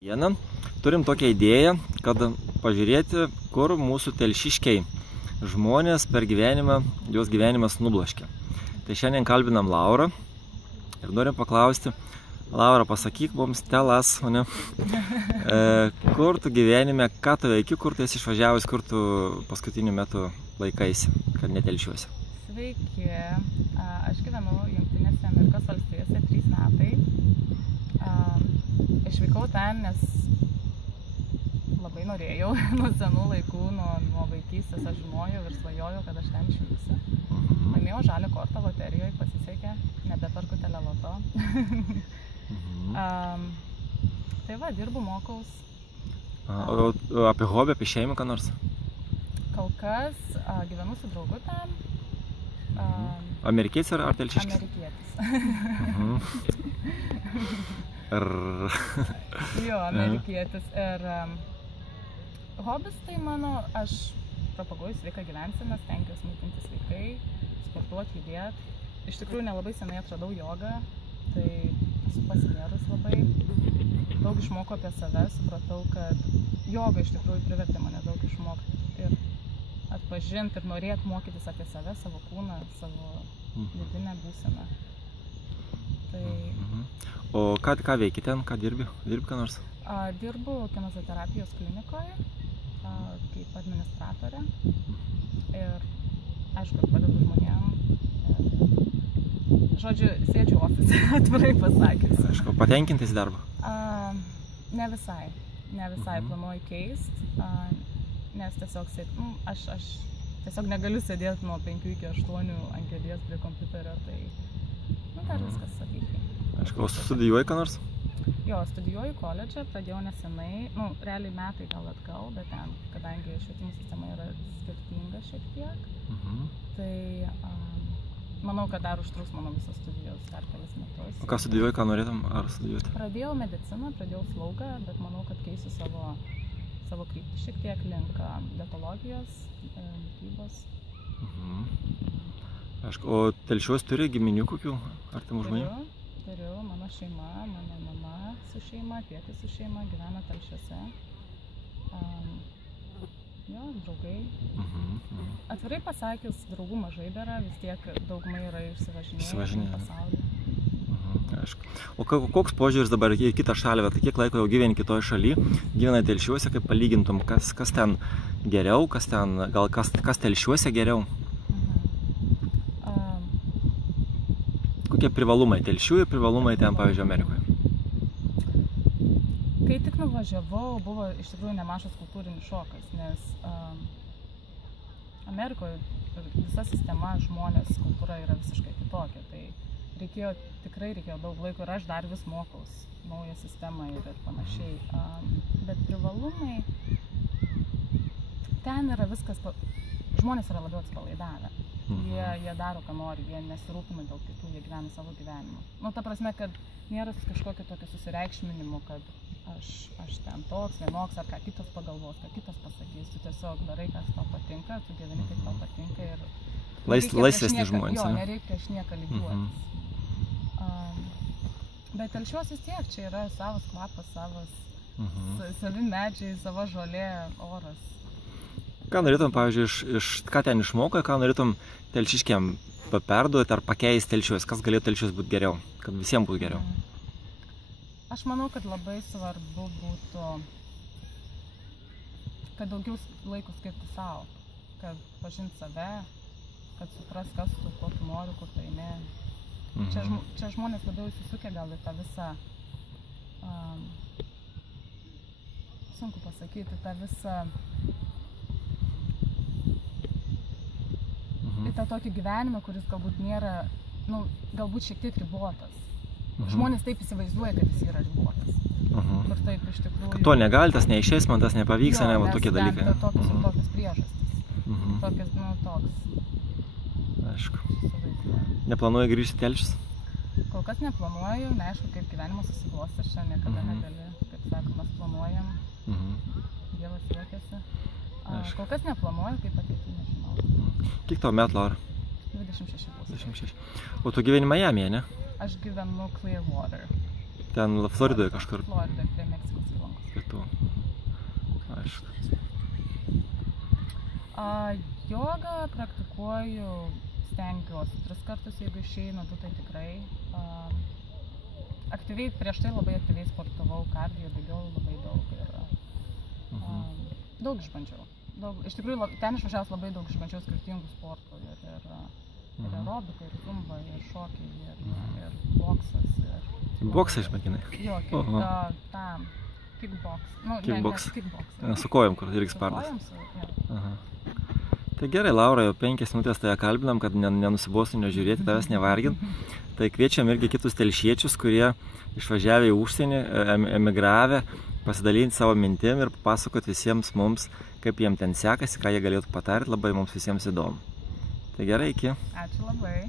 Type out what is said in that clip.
Dieną turim tokią idėją, kad pažiūrėti, kur mūsų telšiškiai žmonės per gyvenimą, jos gyvenimas nublaškė. Tai šiandien kalbinam Laurą ir norim paklausti, Laura, pasakyk mums, tell us, ne? Kur tu gyvenime, ką tu veiki, kur tu esi išvažiavus, kur tu paskutiniu metu laikaisi, kad netelšiuosi. Sveiki, aš gyvenu Jungtinėse Amerikos valstijose 3 metai. Išvykau ten, nes labai norėjau nuo senų laikų, nuo vaikystės aš žinojau ir svajojau, kad aš ten išvyksiu. Laimėjau žalią kortą loterijoje, pasisekė, nebeperku teleloto. Tai va, dirbu, mokaus. O apie hobį, apie šeimą, ką nors? Kol kas gyvenu su draugu ten. Amerikietis ar telšiškis? Amerikietis. Jo, amerikietis. Ir hobis tai mano, aš propaguoju sveiką gyvenseną, stengiuosi maitintis sveikai, sportuoti, judėti. Iš tikrųjų nelabai senai atradau jogą, tai esu pasinėrus labai. Daug išmokau apie save, supratau, kad joga iš tikrųjų privertė mane daug išmokti ir atpažinti ir norėti mokytis apie save, savo kūną, savo vidinę būseną. Tai... O ką veiki ten, ką dirbi? Dirbi ką nors? Dirbu kineziterapijos klinikoje kaip administratorė ir, aišku, padedu žmonėm. Žodžiu, sėdžiu ofise, atvirai pasakius. Aišku, patenkintais darbą? Ne visai. Planuoju keist, nes tiesiog aš tiesiog negaliu sėdėti nuo 5 iki 8 ant kėdės prie kompiuterio, tai dar viskas sakykiai. Aišku, o studijuoji ką nors? Jo, studijuoju koledže, pradėjau nesenai, realiai metai gal atgal, bet ten, kadangi švietimo sistema yra skirtinga šiek tiek, tai manau, kad dar užtruks mano visos studijos dar kelis metus. O ką studijuoji, ką norėtum ar studijuoti? Pradėjau mediciną, pradėjau slaugą, bet manau, kad keisiu savo kryptį šiek tiek link dietologijos, mitybos. Aišku, o telšiuos turi giminių kokių artimų žmonių? Turiu, mano šeima, mano mama su šeima, tėtis su šeima gyvena Telšiuose. Jo, draugai. Atvirai pasakius, draugų mažai bėra, vis tiek daugumai yra išsivažinėję pasaulį. Aišku. O koks požiūris dabar į kitą šalį, tai kiek laiko jau gyveni kitoje šalyje, gyvena Telšiuose, kaip palygintum, kas ten geriau, kas Telšiuose geriau? Kokie privalumai Telšių ir privalumai ten, pavyzdžiui, Amerikoje? Kai tik nuvažiavau, buvo iš tikrųjų nemažas kultūrinis šokas, nes Amerikoje visa sistema, žmonės, kultūra yra visiškai kitokia. Tai tikrai reikėjo daug laiko ir aš dar vis mokaus naują sistemą ir panašiai. Bet privalumai, ten yra viskas, žmonės yra labiau atsipalaidavę. Jie daro, ką nori, jie nesirūpina dėl kitų, jie gyvena savo gyvenimą. Ta prasme, kad nėra kažkokio tokio susireikšminimo, kad aš ten toks, vienoks, ar ką kitas pagalvos, ką kitas pasakys. Tu tiesiog darai, kas tau patinka, tu gyveni, kaip tau patinka ir... Laisvesni žmonės. Jo, nereikia prieš nieką lygiuotis. Bet Telšiuos vis tiek, čia yra savas kvapas, savi medžiai, sava žolė, oras. Ką norėtum, pavyzdžiui, ką ten išmokai, ką norėtum telšiškiam perduoti ar pakeisti Telšiuos? Kas galėtų Telšiuos būti geriau, kad visiems būtų geriau? Aš manau, kad labai svarbu būtų, kad daugiau laiko skirti savo, kad pažinti save, kad supras, kas tu, ko tu nori, kur tu eini. Čia žmonės labiau įsisukę gal į tą visą, sunku pasakyti, tą visą, į tą tokį gyvenimą, kuris galbūt nėra, galbūt šiek tiek ribotas. Žmonės taip įsivaizduoja, kad jis yra ribotas. Ir taip iš tikrųjų... Kad to negali, tas neišeis, man tas nepavyks, ne, va tokie dalykai. Jo, tokios ir tokios priežastys. Tokios, toks. Aišku. Neplanuoji grįžti į Telšius? Kol kas neplanuoju, neaišku, kaip gyvenimas susiklostys, čia niekada negali, kaip sako, mes planuojam. Dievas juokiasi. Kol kas neplanuoju, kaip ateity, nežinau. Kiek tau metų, Laura? 26. 26. O tu gyveni Majamyje, ne? Aš gyvenu Clearwater. Ten Floridoje kažkur. Floridoje, prie Meksikos įlankos. Jogą praktikuoju, stengiuosi 3 kartus, jeigu išeinu, 2 tai tikrai. Aktyviai, prieš tai labai aktyviai sportavau, kardio, bėgiojau labai daug ir daug išbandžiau. Iš tikrųjų, ten išvažiavęs labai daug išbandžiau skirtingų sportų ir aerobika, ir zumba, ir šokiai, ir boksas. Boksą išmėginai? Jo, kickbox. Kickbox. Su kojom, kur irgi spardas. Su kojom, Tai gerai, Laura, jau 5 minutės tave kalbinam, kad nenusibostum nežiūrėti, tavęs nevargint. Tai kviečiam irgi kitus telšiečius, kurie išvažiavę į užsienį, emigravę, pasidalinti savo mintim ir papasakoti visiems mums, kaip jiem ten sekasi, ką jie galėtų patarti, labai mums visiems įdomu. Tai gerai, iki. Ačiū labai.